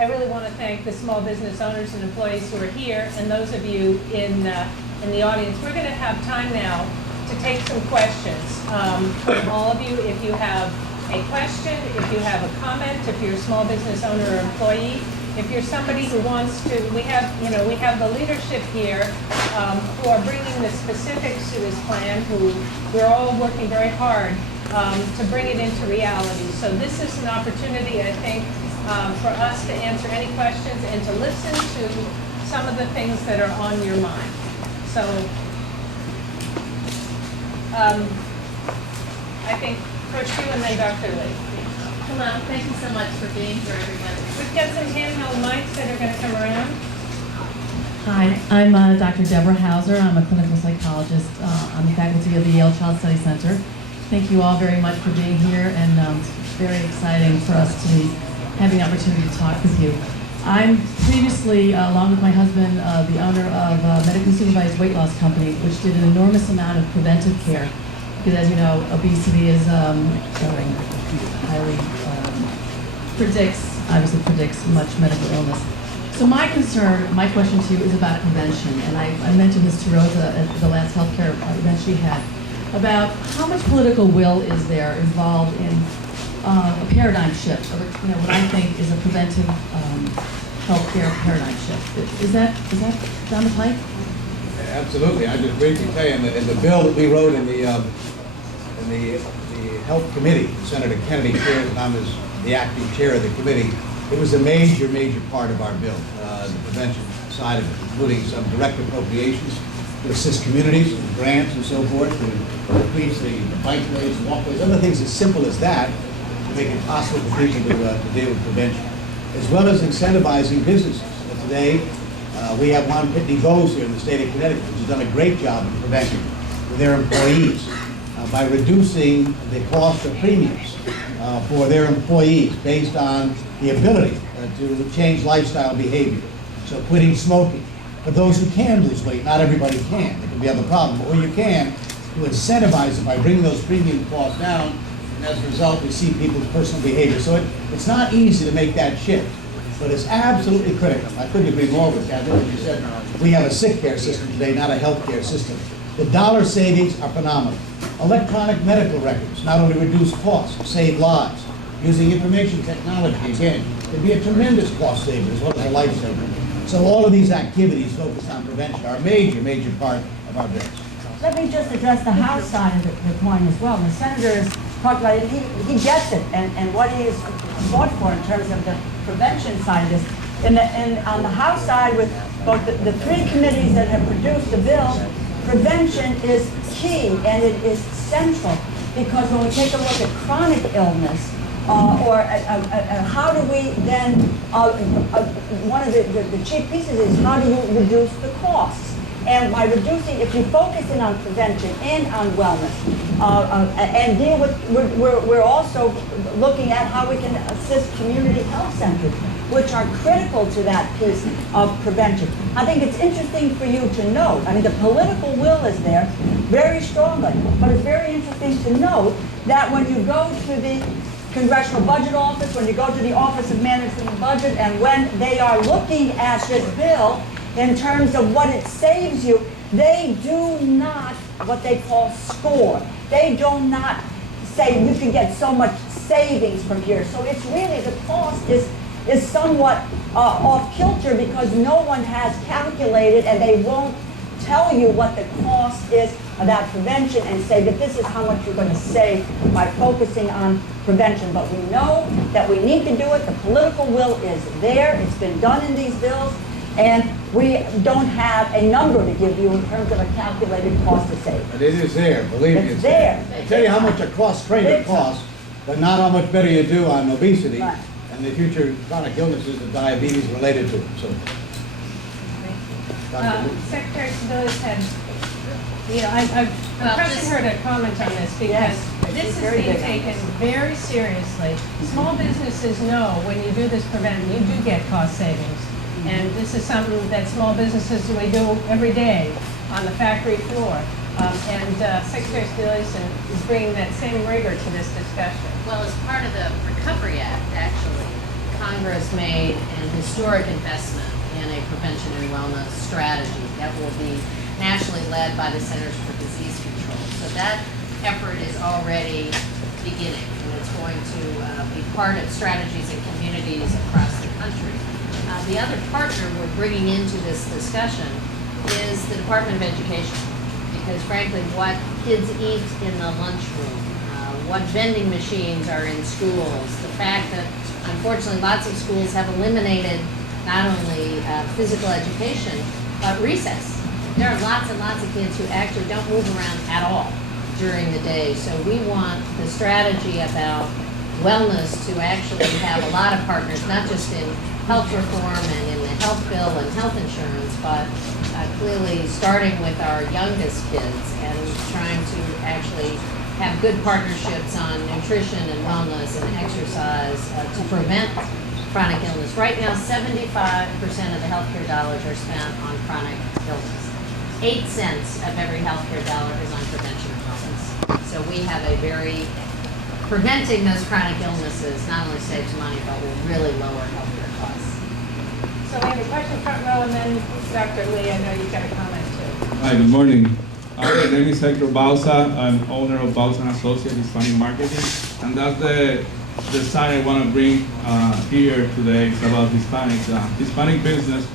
I really want to thank the small business owners and employees who are here, and those of you in the audience. We're going to have time now to take some questions from all of you. If you have a question, if you have a comment, if you're a small business owner or employee, if you're somebody who wants to, we have the leadership here who are bringing the specifics to this plan, who we're all working very hard to bring it into reality. So this is an opportunity, I think, for us to answer any questions and to listen to some of the things that are on your mind. So I think first you and then Dr. Lee. Hello, thank you so much for being here, everybody. We've got some handheld mics that are going to come around. Hi, I'm Dr. Deborah Hauser. I'm a clinical psychologist on the faculty of the Yale Child Study Center. Thank you all very much for being here, and it's very exciting for us to be having the opportunity to talk with you. I'm previously, along with my husband, the owner of a medically supervised weight loss company, which did an enormous amount of preventive care. Because as you know, obesity is highly predicts much medical illness. So my question to you is about prevention, and I mentioned this to Rosa at the last healthcare event she had, about how much political will is there involved in a paradigm shift, or what I think is a preventive healthcare paradigm shift. Is that down the pipe? Absolutely. I just briefly tell you, in the bill that we wrote in the Health Committee, Senator Kennedy chairs, and I'm the acting chair of the committee, it was a major part of our bill, the prevention side of it, including some direct appropriations to assist communities and grants and so forth, to increase the bikeways and walkways, other things as simple as that, to make it possible for people to deal with prevention, as well as incentivizing businesses. Today, we have one, Pitney Bowes here in the state of Connecticut, which has done a great job in prevention with their employees by reducing the cost of premiums for their employees based on the ability to change lifestyle behavior. So quitting smoking. For those who can lose weight, not everybody can. There can be other problems, but where you can, to incentivize it by bringing those premium costs down, and as a result, we see people's personal behavior. So it's not easy to make that shift, but it's absolutely critical. I couldn't agree more with Kathy, what you said. We have a sick care system today, not a health care system. The dollar savings are phenomenal. Electronic medical records not only reduce costs, save lives. Using information technology, again, can be a tremendous cost saver as well as a life saver. So all of these activities focused on prevention are a major part of our bills. Let me just address the House side of the coin as well. The senator has talked about it. He gets it, and what he has fought for in terms of the prevention side of this. And on the House side, with both the three committees that have produced the bill, prevention is key and it is central, because when we take a look at chronic illness, how do we then, one of the chief pieces is how do you reduce the costs? And by reducing, if you focus in on prevention and on wellness, and deal with, we're also looking at how we can assist community health centers, which are critical to that piece of prevention. I think it's interesting for you to note, I mean, the political will is there very strongly, but it's very interesting to note that when you go to the Congressional Budget Office, when you go to the Office of Management and Budget, and when they are looking at this bill in terms of what it saves you, they do not, what they call, score. They do not say you can get so much savings from here. So it's really, the cost is somewhat off kilter, because no one has calculated, and they won't tell you what the cost is about prevention and say that this is how much you're going to save by focusing on prevention. But we know that we need to do it. The political will is there. It's been done in these bills. And we don't have a number to give you in terms of a calculated cost to save. But it is there, believe me. It's there. I'll tell you how much a cross-trainer costs, but not how much better you do on obesity and the future chronic illnesses of diabetes related to it. So, Secretary Sebelius had, I'm pressing her to comment on this, because this is being taken very seriously. Small businesses know when you do this prevention, you do get cost savings. And this is something that small businesses we do every day on the factory floor. And Secretary Sebelius is bringing that same rigor to this discussion. Well, as part of the Recovery Act, actually, Congress made an historic investment in a prevention and wellness strategy that will be nationally led by the Centers for Disease Control. So that effort is already beginning, and it's going to be part of strategies in communities across the country. The other partner we're bringing into this discussion is the Department of Education, because frankly, what kids eat in the lunchroom, what vending machines are in schools, the fact that unfortunately lots of schools have eliminated not only physical education, but recess. There are lots and lots of kids who actually don't move around at all during the day. So we want the strategy about wellness to actually have a lot of partners, not just in health reform and in the health bill and health insurance, but clearly starting with our youngest kids and trying to actually have good partnerships on nutrition and wellness and exercise to prevent chronic illness. Right now, 75% of the healthcare dollars are spent on chronic illness. 8 cents of every healthcare dollar is on prevention and wellness. So we have a very, preventing those chronic illnesses not only saves money, but will really lower healthcare costs. So we have a question front row, and then Dr. Lee, I know you've got a comment too. Hi, good morning. My name is Hector Bauza. I'm owner of Bauza & Associates Hispanic Marketing, and that's the side I want to bring here today. It's about Hispanic business.